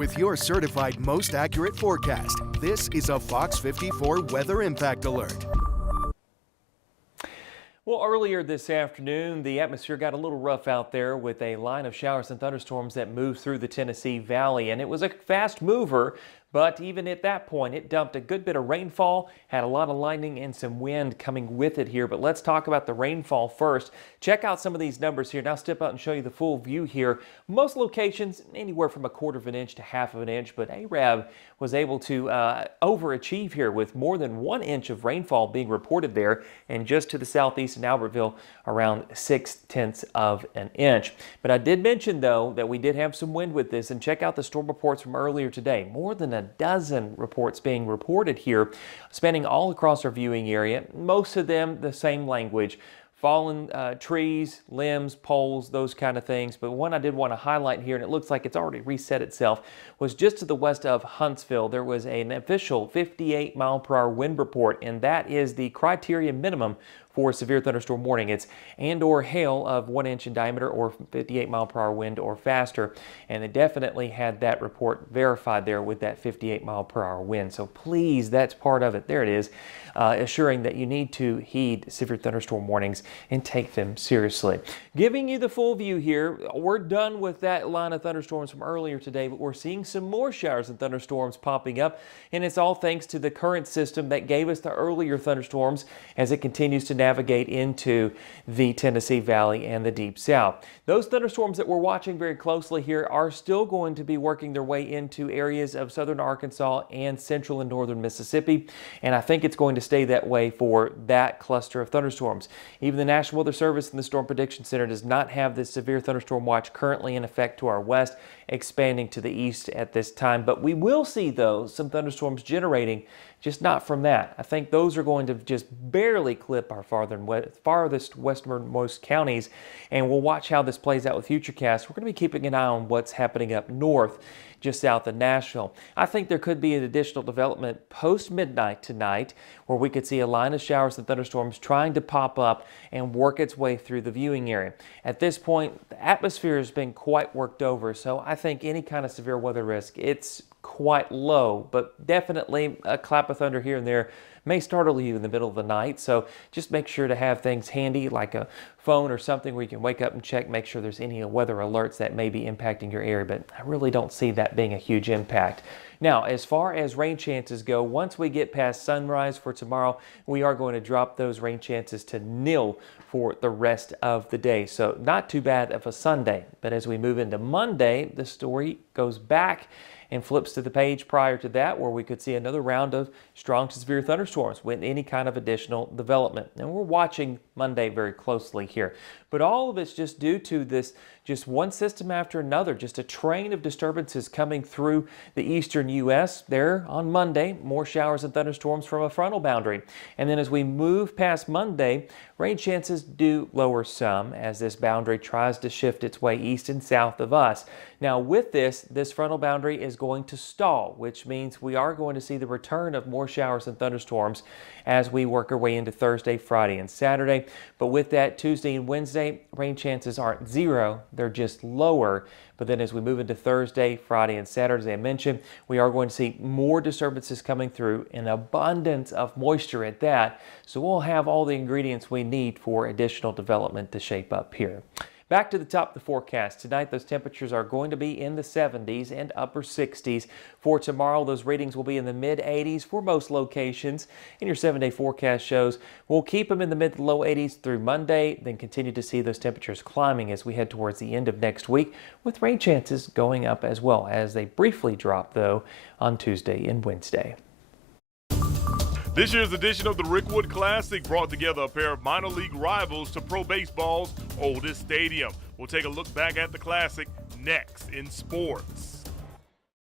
with your certified most accurate forecast. This is a Fox 54 Weather Impact Alert. Well, earlier this afternoon, the atmosphere got a little rough out there with a line of showers and thunderstorms that moved through the Tennessee Valley, and it was a fast mover. But even at that point, it dumped a good bit of rainfall, had a lot of lightning and some wind coming with it here. But let's talk about the rainfall first. Check out some of these numbers here. Now step out and show you the full view here. Most locations anywhere from 1/4 of an inch to 1/2 of an inch, but Arab was able to overachieve here with more than 1 inch of rainfall being reported there, and just to the southeast in Albertville around 6/10 of an inch. But I did mention though that we did have some wind with this, and check out the storm reports from earlier today. More than a dozen reports being reported here, spanning all across our viewing area. Most of them the same language. Fallen trees, limbs, poles, those kind of things. But one I did want to highlight here, and it looks like it's already reset itself, was just to the west of Huntsville. There was an official 58-mile-per-hour wind report, and that is the criteria minimum for a severe thunderstorm warning. It's and/or hail of 1 inch in diameter or 58-mile-per-hour wind or faster. And they definitely had that report verified there with that 58-mile-per-hour wind. So please, that's part of it. There it is, assuring that you need to heed severe thunderstorm warnings and take them seriously. Giving you the full view here. We're done with that line of thunderstorms from earlier today, but we're seeing some more showers and thunderstorms popping up, and it's all thanks to the current system that gave us the earlier thunderstorms as it continues to navigate into the Tennessee Valley and the Deep South. Those thunderstorms that we're watching very closely here are still going to be working their way into areas of southern Arkansas and central and northern Mississippi, and I think it's going to stay that way for that cluster of thunderstorms. Even the National Weather Service and the Storm Prediction Center does not have this severe thunderstorm watch currently in effect to our west, expanding to the east at this time. But we will see, though, some thunderstorms generating, just not from that. I think those are going to just barely clip our farthest westernmost counties, and we'll watch how this plays out with Futurecast. We're going to be keeping an eye on what's happening up north, just south of Nashville. I think there could be an additional development post-midnight tonight where we could see a line of showers and thunderstorms trying to pop up and work its way through the viewing area. At this point, the atmosphere has been quite worked over, so I think any kind of severe weather risk, it's quite low, but definitely a clap of thunder here and there may startle you in the middle of the night. So just make sure to have things handy like a phone or something where you can wake up and check, make sure there's any weather alerts that may be impacting your area, but I really don't see that being a huge impact. Now, as far as rain chances go, once we get past sunrise for tomorrow, we are going to drop those rain chances to nil for the rest of the day. So not too bad of a Sunday, but as we move into Monday, the story goes back and flips to the page prior to that where we could see another round of strong to severe thunderstorms with any kind of additional development. And we're watching Monday very closely here. But all of it's just due to this, just one system after another, just a train of disturbances coming through the eastern U.S. There on Monday, more showers and thunderstorms from a frontal boundary. And then as we move past Monday, rain chances do lower some as this boundary tries to shift its way east and south of us. Now with this frontal boundary is going to stall, which means we are going to see the return of more showers and thunderstorms as we work our way into Thursday, Friday, and Saturday. But with that, Tuesday and Wednesday, rain chances aren't zero, they're just lower. But then as we move into Thursday, Friday, and Saturday, as I mentioned, we are going to see more disturbances coming through, an abundance of moisture at that. So we'll have all the ingredients we need for additional development to shape up here. Back to the top of the forecast. Tonight, those temperatures are going to be in the 70s and upper 60s. For tomorrow, those readings will be in the mid-80s for most locations. And your 7-day forecast shows we'll keep them in the mid to low 80s through Monday, then continue to see those temperatures climbing as we head towards the end of next week, with rain chances going up as well, as they briefly drop, though, on Tuesday and Wednesday. This year's edition of the Rickwood Classic brought together a pair of minor league rivals to pro baseball's oldest stadium. We'll take a look back at the Classic next in sports.